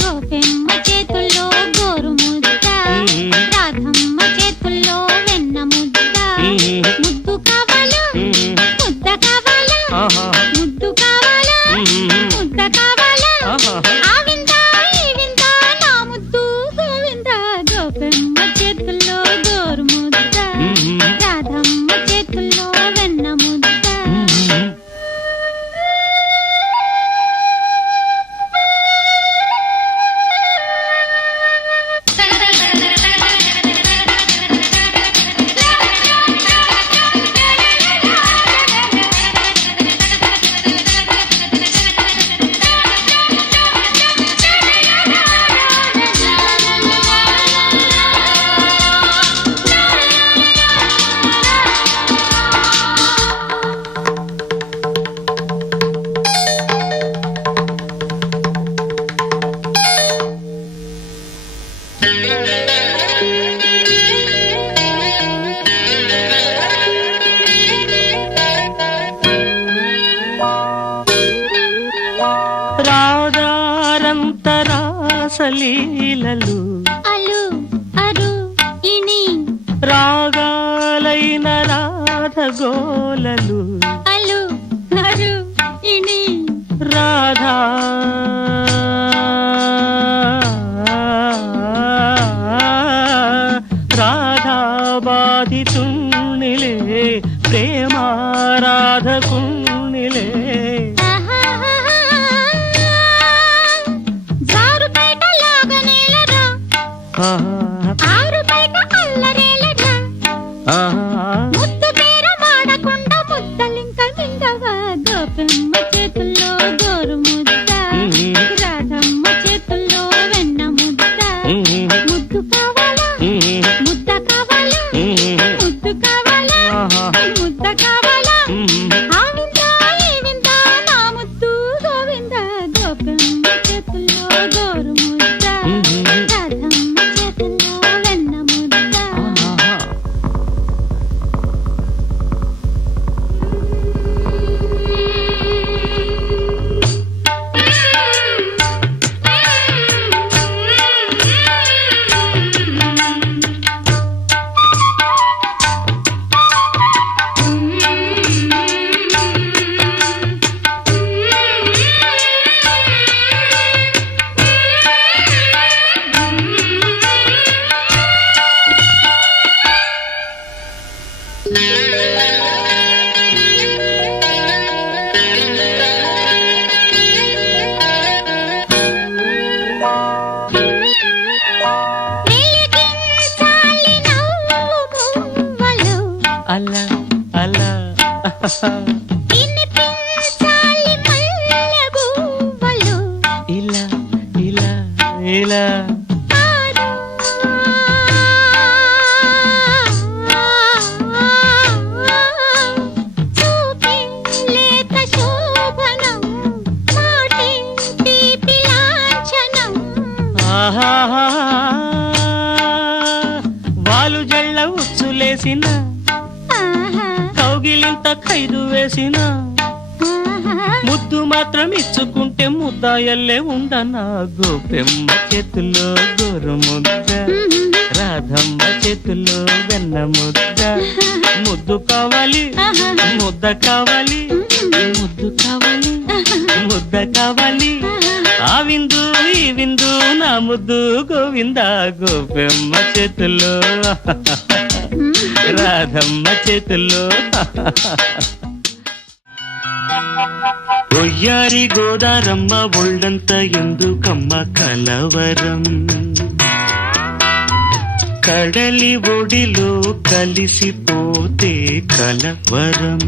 గోపెమ్మ చేతుల్లో గోరు ముద్ద, రాధమ్మ చేతుల్లో వెన్న ముద్ద. ముద్దు కావాలా ముద్ద కావాలా, ముద్దు కావాలా ముద్ద కావాలా, ఆ విందా ఈ విందా నా ముద్దు గోవింద. గోపెమ్మ చేతుల్లో గోరు ముద్ద, రాధమ్మ చేతుల్లో వెన్న ముద్ద. రాధారంతరాసలీలలు అలు అరు ఇని, రాగాలైన రాధగోలలు అలు అరు ఇని. రాధా రాధా బాధితుణ్ణిలే ప్రేమారాధకుణ్ణిలే. జారుపేట లాగనేలరా, ఆరుపేట అల్లరేలరా, ముద్దు పేర మాడకుండా ముద్దలింక మింగవా. గోపెమ్మ చేతుల్లో గోరు ముద్ద, రాధమ్మ చేతుల్లో వెన్న ముద్ద. ముద్దు కావాలా ముద్ద కావాలా, ముద్దు కావాలా ముద్ద కావాలా, ఆ విందా ఈ విందా నా ముద్దు గోవింద. గోపెమ్మ చేతుల్లో గోరు ముద్ద, రాధమ్మ చేతుల్లో వెన్న ముద్ద. వెలిగించాలి నవ్వు మువ్వలు, అలా అలా వినిపించాలి మల్లె గువ్వలు. ఇలా ఇలా ఇలా ఆరు చూపే లేత శోభనం, మాటే తీపి లాంఛనం. ఆహాహా వాలు జళ్ళ ఉచ్చులేసిన ఆహా కౌగిలింత ఖైదు వేసిన ముద్దు మాత్రం ఇచ్చుకుంటే ముద్దాయల్లే ఉండనా. గోపెమ్మ చేతుల్లో గోరు ముద్ద, రాధమ్మ చేతుల్లో వెన్న ముద్ద. ముద్దు కావాలి ముద్ద కావాలి, ముద్దు కావాలి ముద్ద కావాలి, ఆ విందు ఈ విందు నా ముద్దు గోవింద. గోపెమ్మ చేతుల్లో రాధమ్మ చేతుల్లో. ఒయ్యారి గోదారమ్మ ఒళ్ళంత ఎందుకమ్మ కలవరం, కడలి ఒడిలో కలిసిపోతే కలవరం.